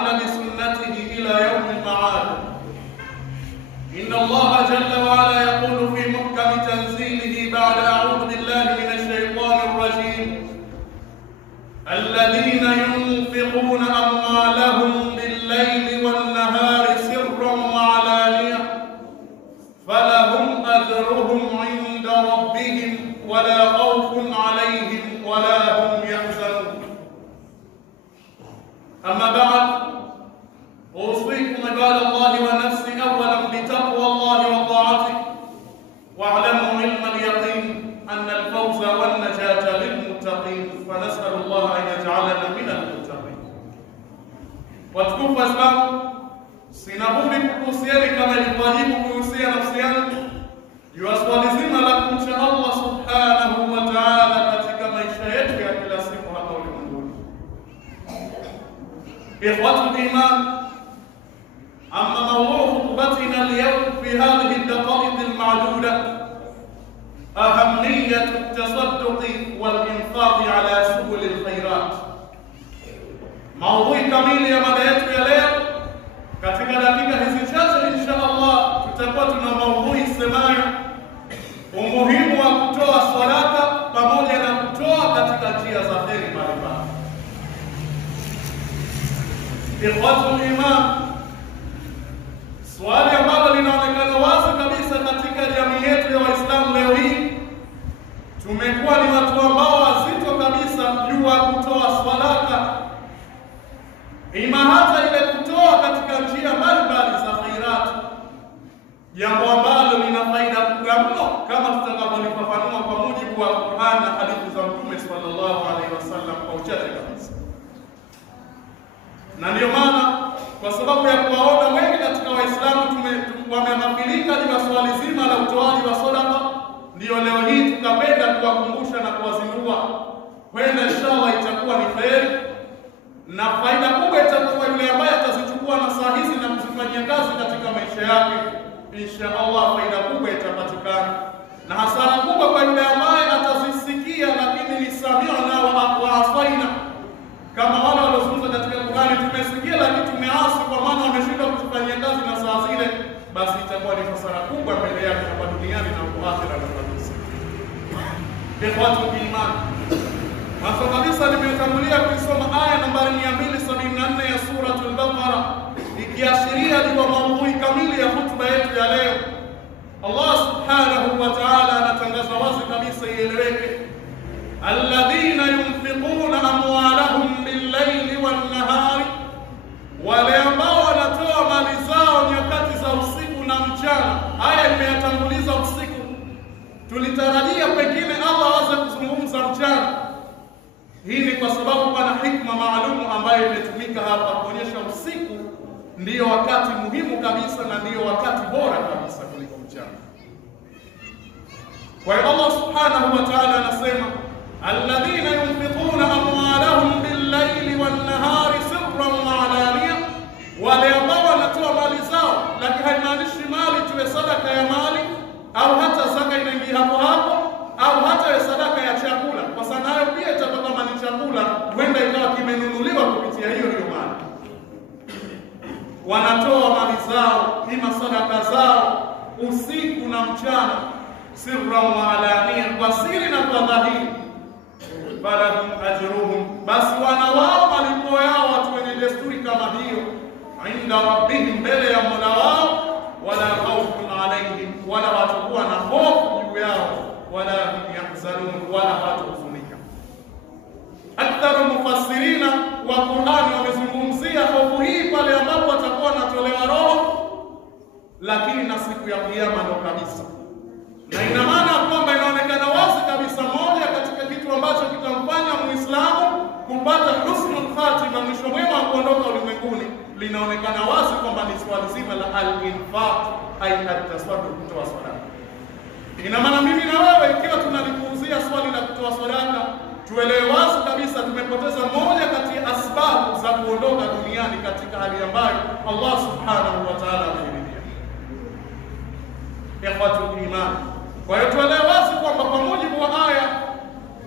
والتابعون لسنته إلى يوم المعاد. إن الله جل وعلا يقول في محكم تنزيله بعد أعوذ بالله من الشيطان الرجيم: الذين ينفقون أموالهم بالليل والنهار سرا وعلانية فلهم أجرهم عند ربهم ولا خوف عليهم ولا هم يحزنون. أما بعد، أوصيكم عباد الله ونفسي أولا بتقوى الله وطاعته، واعلموا علم اليقين أن الفوز والنجاة للمتقين، فنسأل الله أن يجعلنا من المتقين. Watukufu Waislamu, sina budi kukuhusieni kama ilivyowajibu kuhusia nafsi yangu juu ya swali zima la kumcha Allah subhanahu wa ta'ala katika maisha yetu ya kila siku hapa ulimwenguni. Ikhwatul iman, amma mawduu khutbatina al-yawm fi hadhihi ad-daqa'iq al-ma'duda ahammiyatu at-tasadduq wal-infaq ala subul al-khairat. Maudhui kamili ya mada yetu ya leo katika dakika hizi chache insha Allah tutakuwa tuna maudhui semayo umuhimu wa kutoa sadaka pamoja na kutoa katika njia za kheri mbalimbali. Ikhwatul iman, swali ambalo linaonekana wazi kabisa katika jamii yetu ya Waislamu leo hii, tumekuwa ni watu ambao wazito kabisa juu ya kutoa sadaka, ima hata ile kutoa katika njia mbalimbali za khairat, jambo ambalo lina faida kubwa mno kama tutakavyolifafanua kwa mujibu wa Qur'an na hadithi za Mtume sallallahu alaihi wasallam kwa uchache kabisa. Na ndio maana kwa sababu ya kuwaona wengi katika Waislamu wameghafilika juu ya swali zima la utoaji wa sadaka, ndio leo hii tukapenda kuwakumbusha na kuwazindua. Kwenda inshallah itakuwa ni kheri na faida kubwa itakuwa yule ambaye atazichukua na saa hizi na kuzifanyia kazi katika maisha yake. Insha Allah faida kubwa itapatikana, na hasara kubwa kwa yule ambaye atazisikia lakini ni sami'na wa asaina, kama wale waliozungumza katika Qur'ani, tumesikia lakini tumeasi kwa maana wameshindwa kuzifanyia kazi na saa zile, basi itakuwa ni hasara kubwa mbele yake hapa duniani na akhera na kabisa. Ikhwatul iman, mwanzo kabisa nimetangulia kuisoma aya nambari 274 ya suratul Baqara, ikiashiria juu ya maudhui kamili ya hutuba yetu ya leo. Allah subhanahu wa ta'ala anatangaza wazi kabisa ieleweke: alladhina yunfiquna amwalahum bil-layli wan-nahari, wale ambao wanatoa mali zao nyakati za usiku na mchana. Aya imeyatanguliza usiku, tulitarajia pengine Allah aweze kuzungumza mchana. Hii ni kwa sababu pana hikma maalumu ambayo imetumika hapa kuonyesha usiku ndiyo wakati muhimu kabisa na ndiyo wakati bora kabisa kuliko mchana. Kwa hiyo Allah subhanahu wa ta'ala anasema alladhina yunfiquna amwalahum bil-layli wan-nahari sirran wa 'alaniya, wale ambao wanatoa mali zao, lakini haimaanishi mali tuwe sadaka ya mali au hata zaka inaingia hapo hapo au hata sadaka ya chakula, kwa sababu nayo pia itakuwa kama ni chakula, huenda ikawa kimenunuliwa kupitia hiyo mali. Wanatoa mali zao, ima sadaka zao usiku na mchana, sirran wa alania, kwa siri na kwa dhahiri. Falahum ajruhum, basi wana wao malipo yao watu wenye desturi kama hiyo, inda rabbihim, mbele ya Mola wao, wala khawfun alaihim, wala watakuwa na hofu juu yao, wala yahzanun, wala hatahuzunika. Aktharu mufassirina wa Qur'an wamezungumzia hofu hii pale ambapo watakuwa wanatolewa roho, lakini na siku ya kiyama ndo kabisa. Na ina maana kwamba inaonekana wazi kabisa moja katika kitu ambacho kitamfanya Muislamu kupata husnul khatima, mwisho mwema wa kuondoka ulimwenguni, linaonekana wazi kwamba ni swali zima la al-infaq, ay at-tasadduq, kutoa sadaka. Ina maana mimi na wewe ikiwa tunalipuuzia swali la kutoa sadaka, tuelewe wazi kabisa tumepoteza moja kati ya asbabu za kuondoka duniani katika hali ambayo Allah subhanahu wa ta'ala ameridhia. Ikhwatul iman, kwa hiyo tuelewe wazi kwamba kwa mujibu wa aya,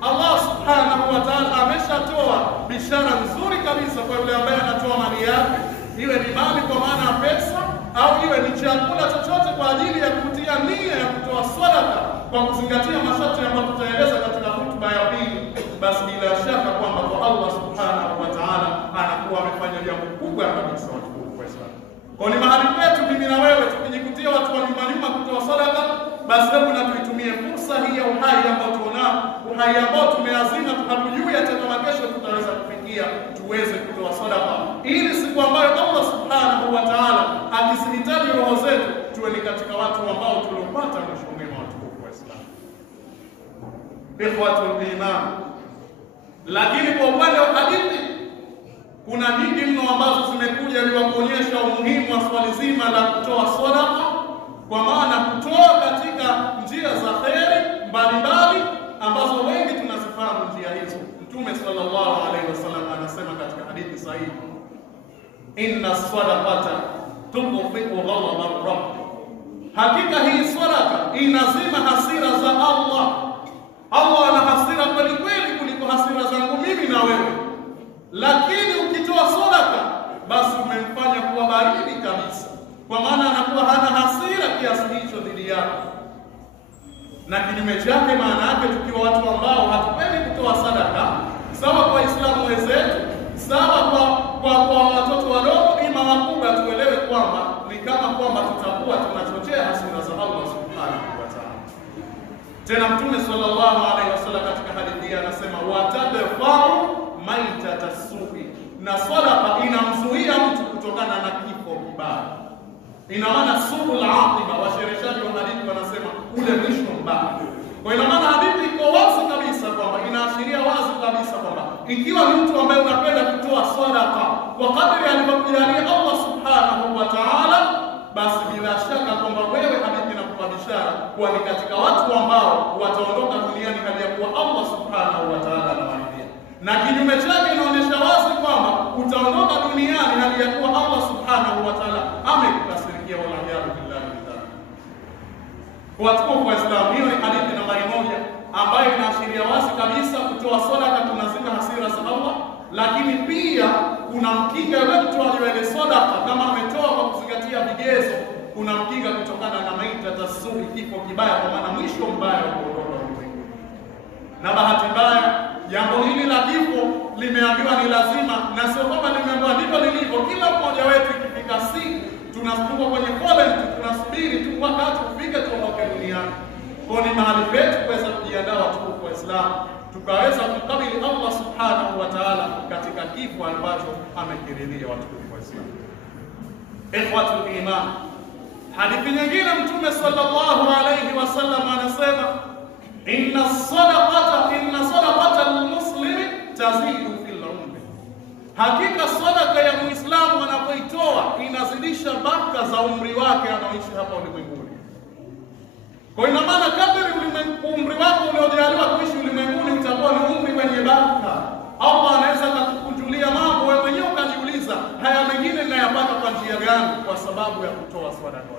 Allah subhanahu wa ta'ala ameshatoa bishara nzuri kabisa kwa yule ambaye anatoa mali yake iwe ni mali kwa maana ya pesa au iwe ni chakula chochote kwa ajili ya kutia nia ya kutoa sadaka kwa kuzingatia masharti ambayo tutaeleza katika hotuba ya pili, basi bila shaka kwamba kwa Allah subhanahu wa ta'ala anakuwa amefanya jambo kubwa kabisa. Watukufu wa Islam, kwa ni mahali petu mimi na wewe tukijikutia watu wa nyuma kutoa sadaka, basi hebu na tuitumie fursa hii ya uhai ambao tunao, uhai ambao tumeazima, hatujui hata kama kesho tutaweza kufikia, tuweze kutoa sadaka ili siku ambayo Allah subhanahu wa ta'ala akisihitaji roho zetu tuwe ni katika watu ambao tuliopata mwisho mwema. Watukufu wa Islam, ikhwatul iman. Lakini kwa upande wa hadithi kuna nyingi mno ambazo zimekuja ili kuonyesha umuhimu wa swali zima la kutoa sadaka, kwa maana kutoa katika njia za kheri mbalimbali ambazo wengi tunazifahamu njia hizo. Mtume sallallahu alaihi wasallam anasema katika hadithi sahihi, inna sadaqata tudfi'u ghadaba rabb, hakika hii sadaka inazima hasira za Allah. Allah ana hasira kweli kweli kuliko hasira zangu mimi na wewe, lakini ukitoa sadaka basi umemfanya kuwa baridi kabisa, kwa maana anakuwa hana hasira kiasi hicho dhidi yako. Na kinyume chake, maana yake tukiwa watu ambao hatupendi kutoa sadaka, sawa kwa Waislamu wenzetu, sawa kwa watoto wadogo ima wakubwa, tuelewe kwamba ni kama kwamba tutakuwa tunachochea hasira za Allah subhanahu wa ta'ala. Tena Mtume sallallahu alaihi wasallam katika hadithi anasema, watadfa'u maitata su'i, na sadaka inamzuia mtu kutokana na kifo kibaya. Ina maana su'ul aqiba, washereheshaji wa hadithi wanasema ule mwisho mbaya. Kwa ina maana hadithi iko wazi kabisa kwamba inaashiria wazi kabisa kwamba ikiwa ni mtu ambaye unapenda kutoa sadaka kwa kadri alivyokujalia Allah subhanahu wa ta'ala, basi bila shaka kwamba wewe, hadithi inakupa bishara kuwa ni katika watu ambao wataondoka duniani hali ya kuwa Allah subhanahu wa ta'ala anawaridhia, na kinyume chake inaonyesha wazi kwamba utaondoka duniani hali ya kuwa Allah subhanahu wa ta'ala amekukasirikia, wala yadu billahi ta'ala. Watukufu wa Islam, hiyo ni hadithi nambari 1 ambayo inaashiria wazi kabisa kutoa sadaka kunazima hasira za Allah, lakini pia kunamkinga yule mtu aliye sadaka kama ametoa kwa kuzingatia vigezo, kunamkinga kutokana na maita tasuri, kifo kibaya, kwa maana mwisho mbaya wa kuondoka ulimwenguni. Na bahati mbaya jambo hili la kifo limeambiwa ni lazima, na sio kwamba limeambiwa ndivyo lilivyo. Kila mmoja wetu ikifika siku tunasuka kwenye foleni, tunasubiri tu wakati ufike tuondoke duniani. Kwa ni mahali petu kuweza kujiandaa, watukufu wa Islam, tukaweza kumkabili Allah subhanahu wa ta'ala katika kifo ambacho amekiridhia. Watukufu wa Islam, ikhwatul iman, hadithi nyingine Mtume sallallahu alayhi wasallam anasema, inna sadaqata al-muslimi tazidu fil umri, hakika sadaka ya Muislamu anapoitoa inazidisha baraka za umri wake anaoishi hapa ulimwenguni. Kwa ina maana kadri umri wako uliojaliwa kuishi ulimwenguni utakuwa ni umri wenye baraka. Allah anaweza kukukunjulia mambo wewe mwenyewe ukajiuliza, haya mengine ninayapata kwa njia gani? Kwa sababu ya kutoa sadaka.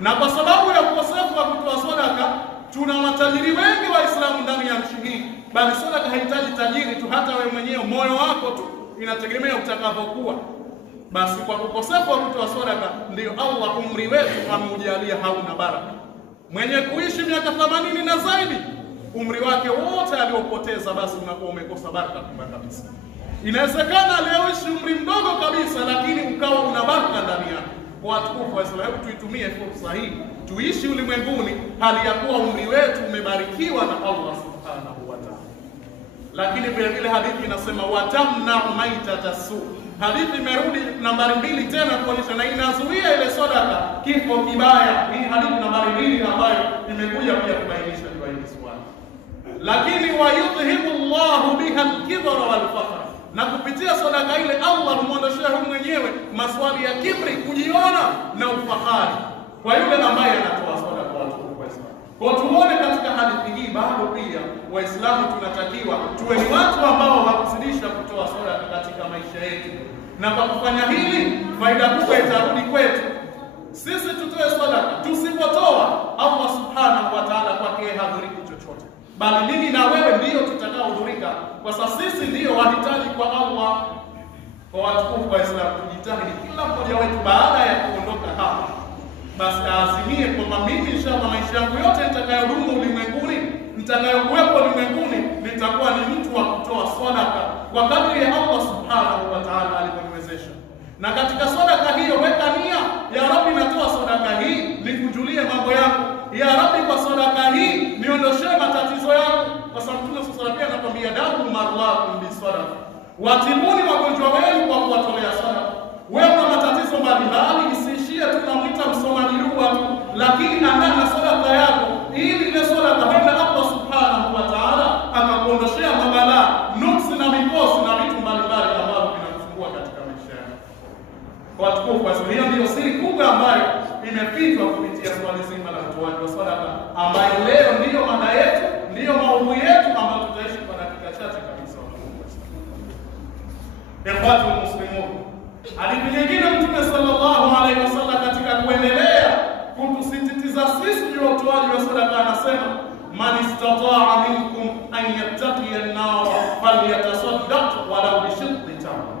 Na kwa sababu ya ukosefu wa kutoa sadaka, tuna matajiri wengi Waislamu ndani ya nchi hii, bali sadaka haihitaji tajiri tu, hata wewe mwenyewe moyo wako tu inategemea utakavyokuwa. Basi kwa ukosefu wa kutoa sadaka ndio Allah umri wetu ameujalia hauna baraka. Mwenye kuishi miaka 80 na zaidi, umri wake wote aliopoteza, basi unakuwa umekosa baraka kubwa kabisa. Inawezekana leo ishi umri mdogo kabisa, lakini ukawa una baraka ndani yake. Kwa watukufu wa Islam, hebu tuitumie fursa hii tuishi ulimwenguni hali ya kuwa umri wetu umebarikiwa na Allah subhanahu wa ta'ala. Lakini vile vile hadithi inasema, watamna maitata su, hadithi imerudi nambari 2 tena kuonyesha na inazuia ile sadaka kifo kibaya. Hii hadithi nambari 2 ambayo imekuja pia kubainisha juu ya hili swali. Lakini wayudhibu Allahu biha al-kibra wal fakhr, na kupitia sadaka ile Allah humwondoshia huyu mwenyewe maswali ya kibri, kujiona na ufahari kwa yule ambaye anatoa sadaka. Watu wa Islam, kwa tuone katika hadithi hii bado pia Waislamu tunatakiwa tuwe ni watu ambao wakuzidisha kutoa sadaka katika maisha yetu, na kwa kufanya hili faida kubwa itarudi kwetu. Sisi tutoe sadaka, tusipotoa Allah subhanahu wa ta'ala kwake hadhuriki chochote, bali mimi na wewe ndio tutakaohudhurika, kwa sababu sisi ndio wahitaji kwa Allah. Kwa watukufu wa Islam, tujitahidi kila mmoja wetu baada ya kuondoka hapa, basi aazimie kwamba mimi inshallah maisha yangu yote nitakayodumu ulimwenguni, nitakayokuwepo ulimwenguni, nitakuwa ni mtu wa kutoa sadaka kwa kadri ya Allah subhanahu wa ta'ala alivyoniwezesha. Na katika sadaka hiyo weka nia, ya Rabbi natoa sadaka hii nikujulie mambo yangu, ya Rabbi kwa sadaka hii niondoshee matatizo yangu, kwa sababu Mtume sallallahu alayhi wasallam anakuambia dawu marwakum bisadaqa, watibuni wagonjwa wenu kwa kuwatolea sadaka. Wewe una matatizo mbalimbali, isiishie tu namwita msomaji dua tu, lakini andaa na sadaka yako ili ile sadaka kwenda Allah subhanahu wa ta'ala akakuondoshea mabalaa, nuksi na mikosi na vitu mbalimbali ambavyo vinakusumbua katika maisha yako. Kwa watukufu wa Islam, hiyo ndio siri kubwa ambayo imefichwa kupitia swala zima la utoaji wa sadaka, ambayo leo ndiyo mada yetu, ndiyo maudhui yetu ambayo tutaishi kwa dakika chache kabisa. Ikhwatul muslimun, hadithi nyingine Mtume sallallahu alaihi wasallam katika kuendelea kutusisitiza sisi juu ya utoaji wa sadaka anasema, man istata'a minkum an yattaqiya an-nar falyatasaddaq walau bi shiqqi tamra,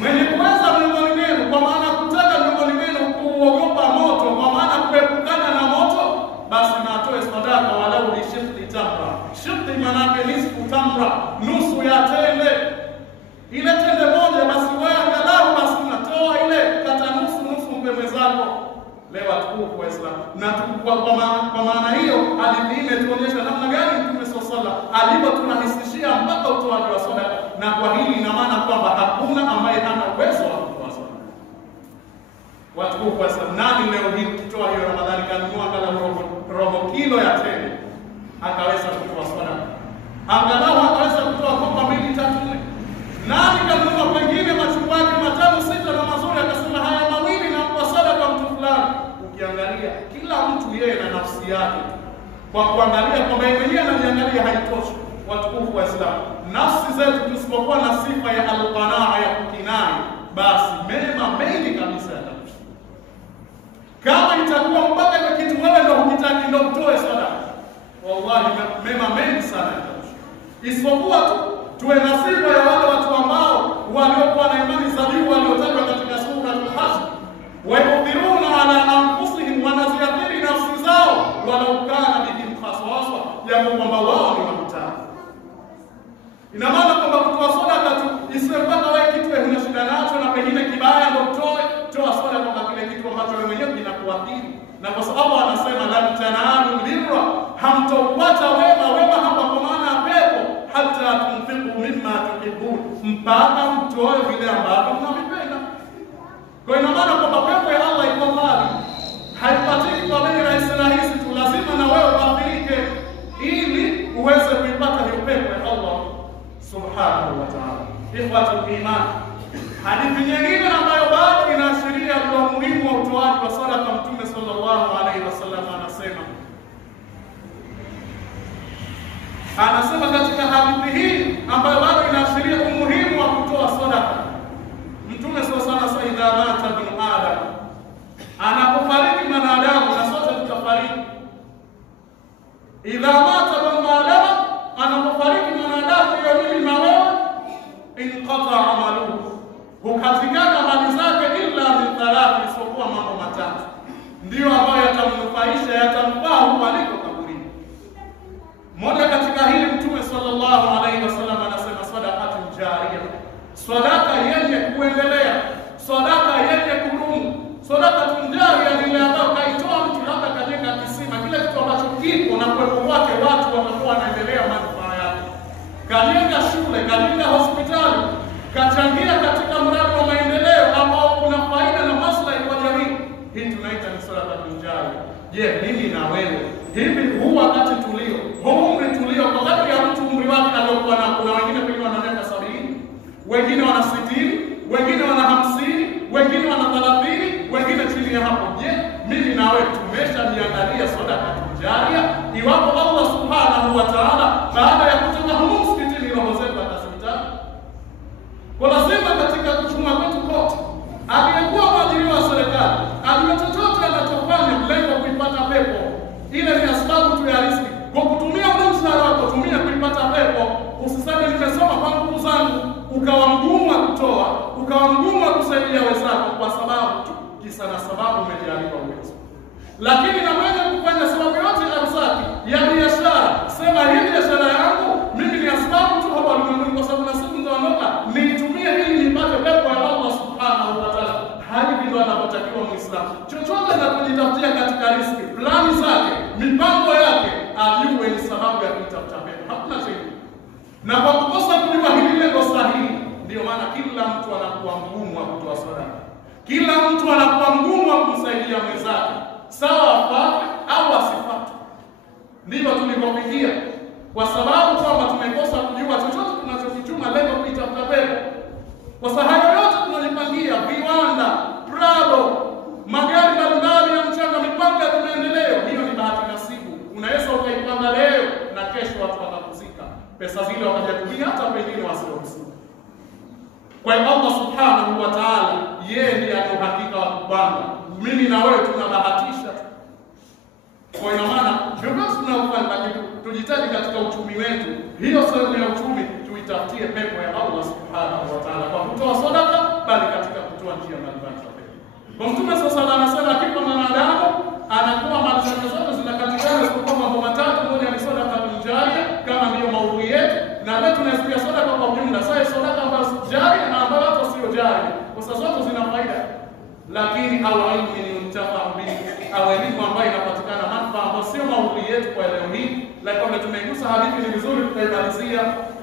mwenye kuweza miongoni mwenu, kwa maana kutaka miongoni mwenu kuogopa moto, kwa maana kuepukana na moto, basi na atoe sadaka walau bi shiqqi tamra. Shiqqi maana yake nisfu tamra, nusu ya tende. Ile tende moja basi wewe angalau basi unatoa ile kata nusu mpe mwenzako. Leo watukufu wa Islam, na kwa maana hiyo hadithi hii imetuonyesha namna gani Mtume sallallahu alivyotunahisishia mpaka utoaji wa sadaka, na kwa hili ina maana kwamba hakuna ambaye hana uwezo wa kutoa sadaka. Watukufu wa Islam, nani leo hii kutoa hiyo Ramadhani kanunua angalau robo kilo ya tende akaweza kutoa sadaka? Angalau akaweza kutoa kopa 2, 3, 4. Nani kanunua pengine machumbani 5, 6 na mazuri akasema haya mawili na kwa sadaka mtu fulani? Ukiangalia kila mtu yeye na nafsi yake, kwa kuangalia kwamba yeye mwenyewe anajiangalia haitoshi. Watukufu wa Islam, nafsi zetu tusipokuwa na sifa ya al-qanaa, ya kukinai, basi mema mengi kabisa yatakuwa. Kama itakuwa mpaka ile kitu wewe ndio hukitaki ndio utoe sadaka, wallahi mema mengi sana yatakuwa. Isipokuwa tuwe na sifa ya wale watu ambao waliokuwa na imani za juu waliotajwa katika sura al-Hashr, wa yuthiruna ala anfusihim, wanaziathiri nafsi zao, walau kana bihim khaswasa, japo kwamba wao ni wahitaji. Ina maana kwamba kutoa sadaka tu isiwe mpaka wewe kitu una shida nacho na pengine kibaya ndio utoe. Toa sadaka kwa kile kitu ambacho wewe mwenyewe kinakuathiri, na kwa sababu anasema lan tanalu birra, hamtopata wema hapa kwa maana pepo, hata tunfiqu mimma tuhibbun, mpaka mtoe vile ambavyo mnavipenda. Kwa ina maana kwamba pepo ya Allah iko mbali, haipatiki kwa bei rahisi tu, lazima na wewe uathirike ili uweze kuipata hiyo pepo ya Allah subhanahu wa ta'ala. Ikhwatul iman, hadithi nyingine ambayo bado inaashiria umuhimu wa utoaji wa sadaka, Mtume sallallahu alaihi wasallam anasema katika hadithi hii ambayo bado inaashiria umuhimu wa kutoa sadaka, Mtume sallallahu alaihi wasallam, idha mata ibn adam, anapofariki mwanadamu, na sote tutafariki. Idha mata ibn adam, anapofariki mwanadamu, hiyo mimi na wewe, inqata amaluhu, hukatikana amali zake, illa min thalath, isipokuwa mambo matatu ndio ambayo yatamnufaisha, yatamfaa huko aliko kaburini. Moja katika hili Mtume sallallahu alaihi wasallam anasema sadaqatun jariyah, sadaka yenye kuendelea, sadaka yenye kudumu. Sadaqatun jariyah ni ile ambayo kaitoa mtu labda kajenga kisima, kile kitu ambacho kipo na kuwepo wake watu watakuwa wanaendelea manufaa yake. Kajenga shule, kajenga hospitali, kachangia katika mradi wa maendeleo ambao kuna faida na maslahi kwa jamii. Hii tunaita ni sadaqatun jariyah. Je, mimi na wewe hivi huu wakati tulio, huu umri tulio, kwa sababu ya mtu umri wake aliokuwa na, kuna wengine pengine wana miaka 70, wengine wana 60, wengine wana 50, wengine wana 30, wengine chini ya hapo. Je, mimi na wewe tumeshajiandalia sadaqatun jariyah? Iwapo Allah subhanahu wa ta'ala baada ya kutoka humu msikitini roho zetu atazimtaja, kwa lazima katika kuchuma kwetu kote, aliyekuwa mwajiri wa serikali, aliye chochote anachofanya lengo kuipata pepo, ile ni sababu mgumu wa kusaidia wenzako kwa sababu tu kisa na sababu umejaliwa uwezo. Lakini na mwenye kufanya sababu yote ya riziki ya biashara, sema hii biashara yangu mimi ni sababu tu hapa ulimwenguni, kwa sababu na siku nitaondoka niitumie ili nipate pepo ya Allah subhanahu wa ta'ala. Hali ndio anapotakiwa Muislamu. Chochote anachojitafutia katika riziki, plani zake, mipango yake, ajue ni sababu ya kutafuta pepo. Hakuna shida. Na kwa kukosa kujua hili lengo sahihi, ndio maana kila mtu anakuwa mgumu wa kutoa sadaka. Kila mtu anakuwa mgumu wa kumsaidia mwenzake, sawa afate au asifate. Ndivyo tulivyofikia, kwa sababu kwamba tumekosa kujua chochote tunachokichuma lengo kuitafuta pepo. Kwa sababu yote tunajipangia viwanda, prado, magari mbalimbali ya mchanga, mipango ya maendeleo, hiyo ni bahati nasibu. Unaweza ukaipanga leo na kesho watu watakuzika. Pesa zile wakajatumia hata pengine wasiohusika. Kwa hiyo Allah subhanahu wa ta'ala, yeye ndiye ana uhakika wa kupanga. Mimi na wewe tunabahatisha. Kwa hiyo maana viongozi tunaofanya tujitahidi katika uchumi wetu, hiyo sehemu ya uchumi tuitafutie pepo ya Allah subhanahu wa ta'ala kwa kutoa sadaka, bali katika kutoa njia mbalimbali za pepo. Kwa Mtume sasa anasema kipo mwanadamu anakuwa mali zake zote zinakatikana kwa mambo matatu. Moja ni sadaka jaria, kama ndiyo maudhui yetu, na leo tunasikia sadaka kwa ujumla. Sasa sadaka ambazo jaria na ambazo sio jaria, kwa sababu zote zina faida, lakini au ilmu ni mtafa bihi, au elimu ambayo inapatikana manufaa, ambayo sio maudhui yetu kwa leo hii. Lakini kama tumegusa hadithi ni vizuri tutaimalizia,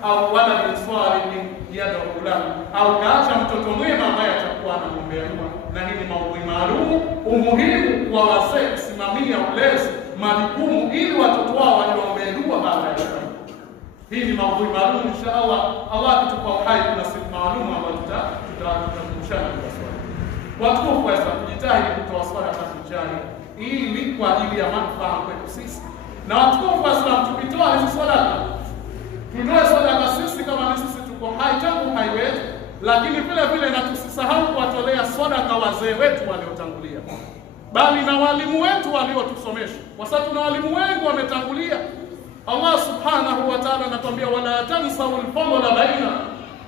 au wala ni swali ni yada fulani, au kaacha mtoto mwema ambaye atakuwa anamwombea dua. Na hii ni maudhui maalum, umuhimu wa wazee kusimamia ulezi majukumu ili watoto wao waombee dua baada ya kufa. Hii ni maudhui maalum, inshallah Allah akitupa uhai kuna siku maalum ambayo tutakumbushana kwa swali. Watukufu waweza kujitahidi kutoa swala tajari ili kwa ajili ya manufaa kwetu sisi. Na watukufu Waislamu, tukitoa hizo sadaka, tutoe sadaka sisi kama ni sisi tuko hai tangu hai wetu, lakini vile vile na tusisahau kuwatolea sadaka wazee wetu waliotangulia, bali na walimu wetu waliotusomesha, kwa sababu tuna walimu wengi wametangulia. Allah subhanahu wa ta'ala anatuambia wala tansau al-fadla baina,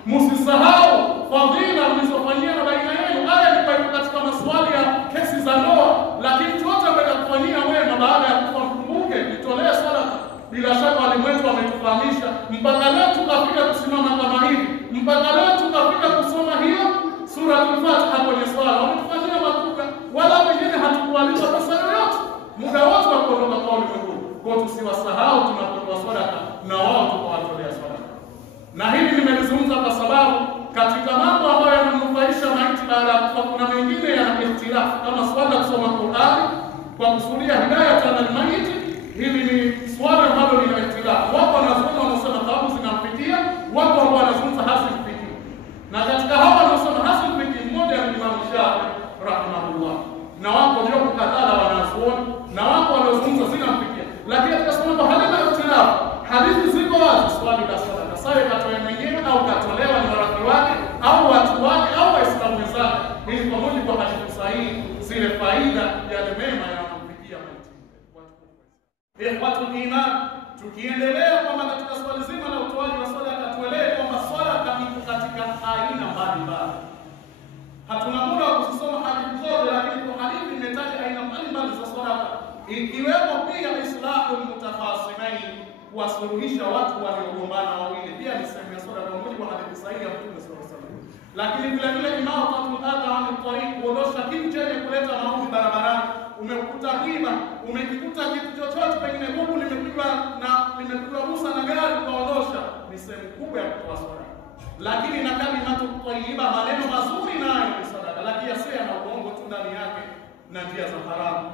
msisahau fadhila mlizofanyia baina yenu. Aya ni katika maswali ya kesi za ndoa, lakini wote wamekufanyia wema baada ya kufa, mkumbuke nitolee sadaka. Bila shaka walimu wetu wametufahamisha, mpaka leo tukafika kusimama kama hivi, mpaka leo tukafika kusoma hiyo sura al-Fatiha kwenye swala, wametufanyia makubwa, wala wengine hatukuwalipa pesa yoyote, muda wote wa kuondoka kwa ulimwengu. Kwa tusiwasahau tunapotoa sadaka, na wao tukawatolea sadaka. Na hili nimelizungumza kwa sababu katika mambo ambayo yananufaisha maiti baada ya kufa, kuna mengine yana ikhtilafu, kama swala kusoma Qur'ani kwa kusudia hidayatan al-mayit. Hili ni swala ambalo lina ikhtilafu. Wapo wanasema wanasema thawabu zinamfikia, wapo ambao wanazungumza hasimfikii. Na katika hawa wanasema hasimfikii, mmoja ni Imam Shafi'i rahimahullah, na wapo jopo kadhaa wanazuoni, na wapo wanaozungumza zinamfikia. Lakini katika swala halina ikhtilafu, hadithi ziko wazi. Swali la sadaka sawa katoa mwingine au katolewa ni marafiki wake au watu wake au Waislamu wenzake, ili kwa mujibu wa hadithi sahihi zile faida yale mema yanamfikia maiti. Ikhwatul iman, tukiendelea kwamba katika swali zima la utoaji wa sadaka tuelewe kwamba sadaka iko katika aina mbalimbali. Hatuna muda wa kusoma hadithi zote, lakini kwa hadithi imetaja aina mbalimbali za sadaka, ikiwemo pia islahul mutafasimain, kuwasuluhisha watu waliogombana wawili, pia ni sehemu ya sadaka kwa mujibu wa hadithi sahihi ya Mtume sallallahu alaihi wasallam. Lakini vile vile imamatul adha an tariq, kuondosha kitu chenye kuleta maudhi barabarani. Umekuta mwiba, umekikuta kitu chochote, pengine huku limepigwa busa na gari ukaondosha, ni sehemu kubwa ya kutoa sadaka. Lakini na kalimatu tayyiba, maneno mazuri nayo ni sadaka, lakini yasiyo na uongo tu ndani yake na njia za haramu.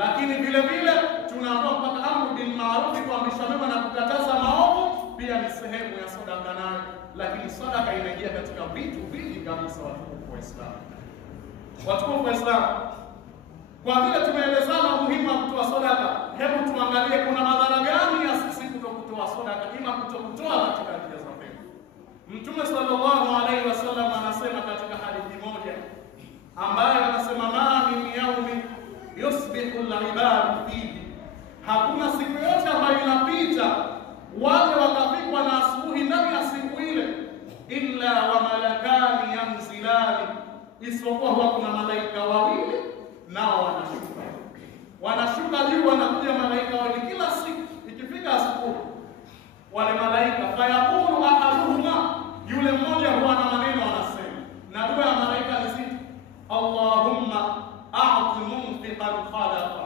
Lakini vile vile tunaambiwa mpaka amru bil ma'ruf, kuamrisha mema na kukataza maovu, pia ni sehemu ya sadaka nayo. Lakini sadaka inaingia katika vitu vingi kabisa, watukufu wa Islam. Watukufu wa Islam, kwa vile tumeelezana umuhimu wa kutoa sadaka, hebu tuangalie kuna madhara gani ya sisi kutokutoa sadaka, ima kutokutoa katika njia za pepo. Mtume sallallahu alaihi wasallam anasema katika hadithi moja ambayo anasema ma min yaumin yusbihu al-ibadu fihi, hakuna siku yote ambayo inapita wale wakafikwa na asubuhi ndani ya siku ile, illa wa malakani yanzilani isipokuwa huwa kuna malaika wawili nao wanashuka juu, wanakuja malaika wawili kila siku. Ikifika asubuhi, wale malaika fayaqulu ahaduhuma, yule mmoja huwa na maneno anasema, na dua ya malaika ni zito, Allahumma a'ti munfiqan khalaqa,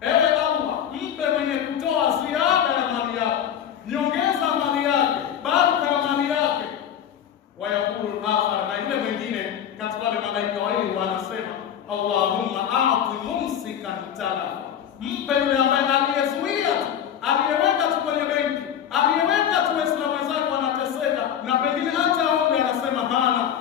ewe Allah, mpe mwenye kutoa ziada ya mali yake, nyongeza mali yake, baraka ya mali yake. Wayaqulu akhar, na yule mwingine katika wale malaika wawili wanasema, Allahumma a'ti mumsikan talafa, mpe yule ambaye aliyezuia, aliyeweka tu kwenye benki, aliyeweka tu Waislamu wenzake wanateseka, na pengine hata ombi anasema hana,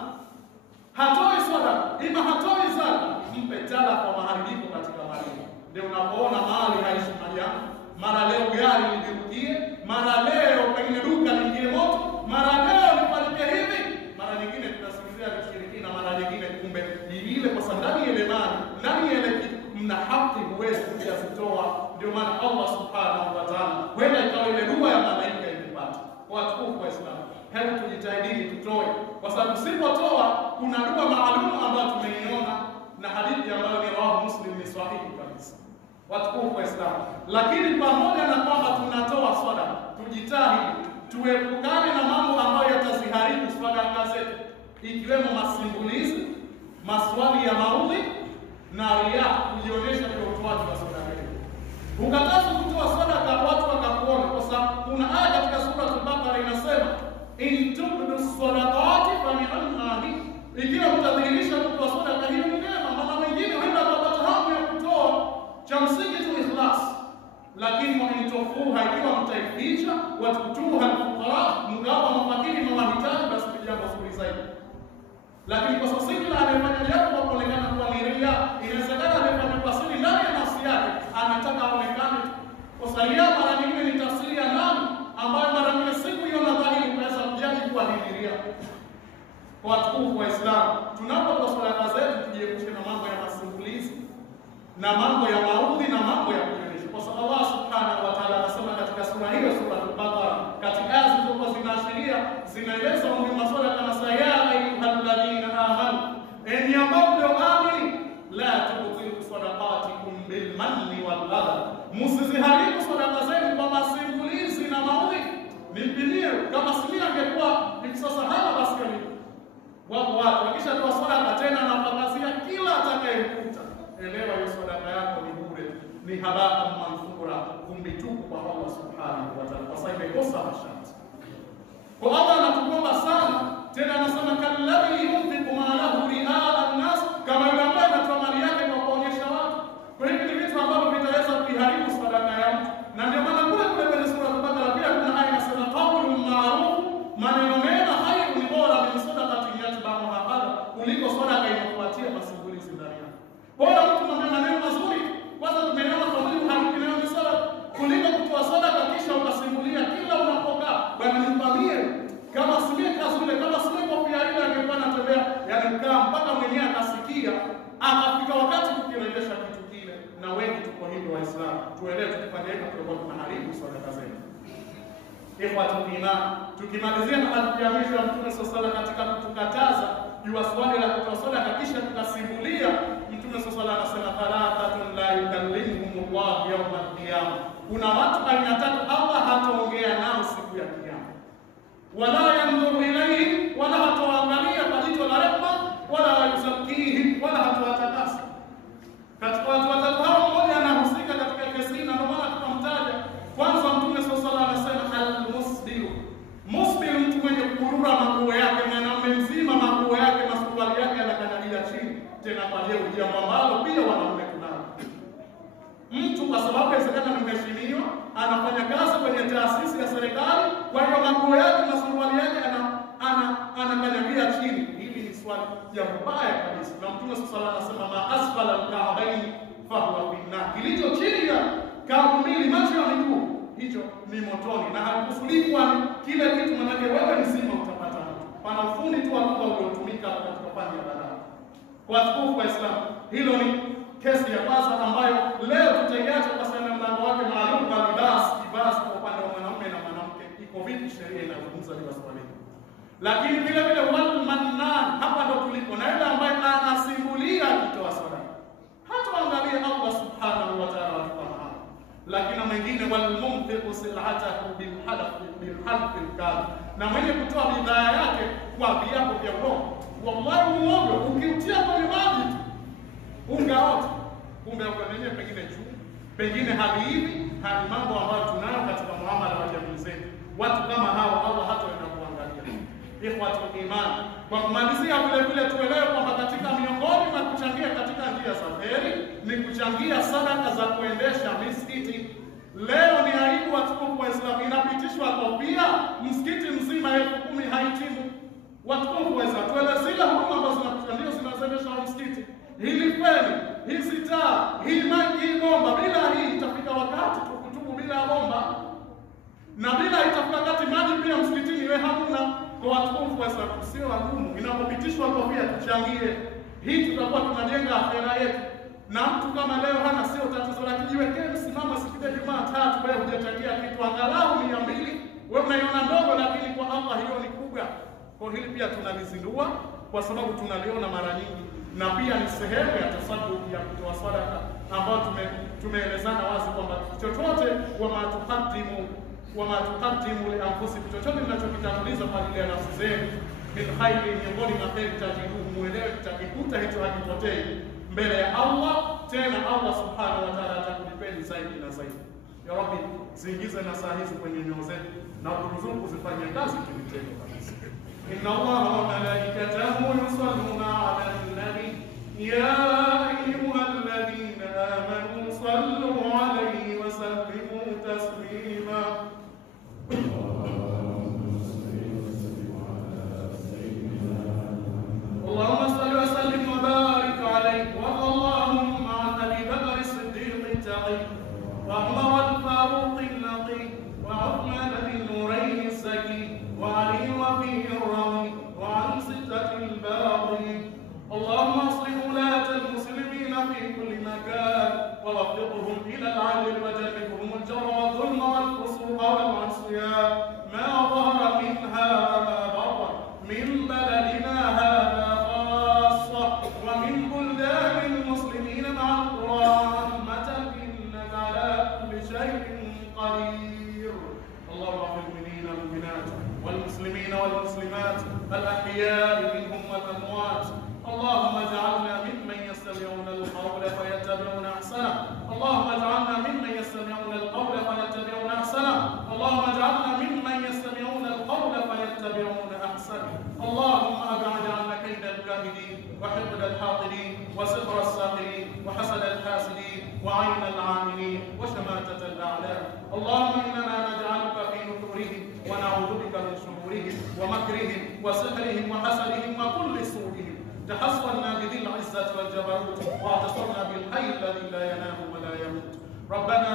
hatoi sadaka, ima hatoi zaka, mpe talafa, maharibifu katika mali. Ndio unapoona mali haishi majani, mara leo gari lijirukie, mara leo pengine duka liingie moto, mara leo nifanyike hivi, mara nyingine tunasikizia kushirikina, mara nyingine kumbe ile kwa sababu ile mali ndani ile mna haki huwezi kujazitoa. Ndio maana Allah subhanahu wa ta'ala wenda ikawa ile dua ya malaika imepata. Kwa watukufu wa Islam, hebu tujitahidi tutoe, kwa sababu usipotoa kuna dua maalum ambayo tumeiona na hadithi ambayo ni rawahu Muslim, ni sahihi kabisa. Watukufu wa Islam, lakini pamoja na kwamba tunatoa sadaka, tujitahidi tuepukane na mambo ambayo yataziharibu sadaka zetu, ikiwemo masimbulizi, maswali ya maudhi na riya, kujionyesha kwa utoaji wa sadaka. Ukataza kutoa sadaka watu wakakuona, kwa sababu kuna aya katika sura Al-Baqara inasema, in tubdu sadaqati fa ni'ma hi, ikiwa mtadhihirisha kutoa sadaka hiyo ni neema. Maana wengine wenda kupata hamu ya kutoa, cha msingi tu ikhlas, lakini mwenitofuha, ikiwa mtaificha watutuha al-fuqara, mgawa mafakiri na mahitaji, basi ni jambo zuri zaidi. Lakini kwa sasa hivi anafanya jambo kwa kuonekana kuwa ni ria, inawezekana anafanya kwa siri ndani ya nafsi yake, anataka aonekane. Kwa sababu mara nyingine ni tafsiri ya ndani ambayo mara nyingine siku hiyo na dhahiri unaweza kujaji kuwa ni ria. Kwa watukufu wa Islam, tunapotoa sadaka zetu tujiepushe na mambo ya masimulizi na mambo ya maudhi na mambo ya kuonyesha, kwa sababu Allah subhanahu wa ta'ala anasema katika sura hiyo, sura Al-Baqara, katika aya zilizokuwa zinaashiria zinaeleza umuhimu wa sadaka, kama saya ayyuhalladhina amanu, enyi ambao mlioamini, la tubtilu sadaqatikum bil manni wal adha, msiziharibu sadaka zenu kwa masimulizi na maudhi. Nimpimie kama simia angekuwa hivi sasa hapa, basi watu wakisha toa sadaka tena na fadhia kila atakayekuta, elewa hiyo sadaka yako ni bure, ni habaa manthura, kumbi tupu kwa Allah subhanahu wa ta'ala, kwa sababu imekosa masharti. Kwa Allah anatuomba sana, tena anasema kalladhi yunfiqu malahu ri'a an-nas, kama yule ambaye anatoa mali yake kwa kuonyesha watu. Kwa hiyo ni vitu ambavyo vitaweza kuiharibu sadaka ya mtu, na ndio maana kule kwenye sura Al-Baqara pia kuna aya inasema qawlun ma'ruf, maneno mema khairu, ni bora min sadaqatin yatba'uha adha, kuliko sadaka inayofuatia masimulizi ndani yake. Bora mtu mwenye maneno mazuri, kwanza tumeona kwa Mungu hakuna msala, kuliko kutoa sadaka kisha ukasimulia kila unapokaa, bwana nimpamie kama simie kazi ile, kama simie kwa pia ile angekuwa anatembea, yani mkaa mpaka mwenyewe akasikia, akafika wakati kukirejesha kitu kile. Na wengi tuko hivyo Waislamu, tuelewe tukifanya hivyo tutakuwa tunaharibu sadaka zetu. Ikhwatu iman, tukimalizia na hadithi ya mwisho ya Mtume sallallahu katika kutukataza juu swali la kutoa sadaka kisha tukasimulia, Mtume sallallahu anasema thalathatun la yukallimuhumullah yawm al-qiyama, kuna watu aina tatu Allah hataongea nao siku ya kiyama, wala yanzuru ilayhim, wala hatawaangalia kwa jicho la rehema, wala yuzakihim, wala hatawatakasa. Katika watu watatu hao mmoja anahusika katika kesi hii, na ndio maana tukamtaja kwanza. Mtume sallallahu alaihi wasallam al-musbilu, musbilu, mtu mwenye kurura maguo yake, mwanamume mzima maguo yake, masuruali yake yanakanyagia chini, tena kwa leo jambo ambalo pia wanaume tunao. Mtu kwa sababu inawezekana ni mheshimiwa, anafanya kazi kwenye taasisi ya serikali, kwa hiyo maguo yake, masuruali yake anakanyagia chini. Hili ni swali jambo baya kabisa, na Mtume sallallahu alaihi wasallam ma asfala al-ka'bayn fa huwa fi an-nar, kilicho chini ya kabu mbili, macho ya miguu, hicho ni motoni, na hakufunikwa kile kitu, manake wewe mzima utapata moto. Pana ufundi tu wa lugha uliotumika katika fani ya balagha. Kwa watukufu wa Islam, hilo ni kesi ya kwanza ambayo leo tutaiacha kwa sababu mlango wake maalum kwa libasi kwa upande wa mwanamume na mwanamke, iko vipi sheria inazungumza bila swali. Lakini vile vile wal mannan, hapa ndo tuliko, na yule ambaye ana bilhalf alkadhib, na mwenye kutoa bidhaa yake kwa viapo vya uongo. Wallahi uongo ukiutia kwenye maji tu unga wote, kumbe uko wenyewe pengine juu, pengine hali hivi, hali mambo ambayo tunayo katika muamala wa jamii zetu. Watu kama hao Allah hataenda kuangalia. Ikhwatul iman, kwa kumalizia vile vile tuelewe kwamba katika miongoni mwa kuchangia katika njia za kheri ni kuchangia sadaka za kuendesha misikiti. Leo ni aibu watukufu wa Islam, inapitishwa kofia msikiti mzima 10,000 haitimu. Watukufu wa Islam, tuele zile huduma ambazo ndio zinazendesha msikiti. Hili kweli, hizi taa, hii maji, hii bomba, bila hii itafika wakati tukutubu bila bomba, na bila itafika wakati maji pia msikitini iwe hamuna. Kwa watukufu wa Islam, sio wagumu, inapopitishwa kofia tuchangie. Hii tutakuwa tunajenga akhera yetu. Na mtu kama leo hana, sio tatizo, lakini jiwekee msimamo sikite Jumatatu wewe hujachangia kitu angalau 200, wewe unaiona ndogo, lakini kwa Allah hiyo ni kubwa. Kwa hili pia tunalizindua kwa sababu tunaliona mara nyingi, na pia ni sehemu ya tasadduq ya kutoa sadaka ambayo tumeelezana wazi kwamba chochote wama tuqaddimu li anfusikum, chochote mnachokitanguliza kwa ajili ya nafsi zenu min khairi, miongoni mwa kheri tajiduhu, muelewe kitakikuta hicho hakipotei mbele ya Allah. Tena Allah subhanahu wa ta'ala atakulipeni zaidi na zaidi. Ya Rabbi, ziingize na saa hizi kwenye nyoyo zetu na uturuzuku zifanye kazi kilitendo kabisa. Inna Allaha wa malaikatahu yusalluna 'alan nabi ya ayyuhalladhina amanu sallu 'alayhi wa sallimu taslima. Allahumma salli wa sallim wa barik alayhi wa Allahumma 'an Abi Bakr as-Siddiq at-Taqi wa Umar al-Faruq an-Naqi wa Uthman bin-Nurayn as-Saki wa Ali wa fihi ar-Rawi wa 'an sittati al-Baqi. Allahumma aslih ulata al-muslimin fi kulli makan wa waffiqhum ila al-'adl wa jannibhum al-jawra wa dhulma wal-fusuq wal-'asyan ma dhahara minha wa ma batan min baladina hadha ومن بلدان المسلمين مع القرآن متى إنك على كل شيء قدير. اللهم اغفر للمؤمنين والمؤمنات والمسلمين والمسلمات الأحياء منهم والأموات. اللهم اجعلنا ممن يستمعون القول فيتبعون أحسنه. اللهم اجعلنا ممن يستمعون القول فيتبعون أحسنه. اللهم اجعلنا ممن يستمعون القول فيتبعون أحسنه. اللهم أبعد عنا كيد الكاهدين وحقد الحاقدين وسحر الساحرين وحسد الحاسدين وعين العاملين وشماتة الأعداء. اللهم إننا نجعلك في نحورهم ونعوذ بك من شرورهم ومكرهم وسحرهم وحسدهم وكل سوءهم. تحصلنا بذي العزة والجبروت واعتصمنا بالحي الذي لا ينام ولا يموت. ربنا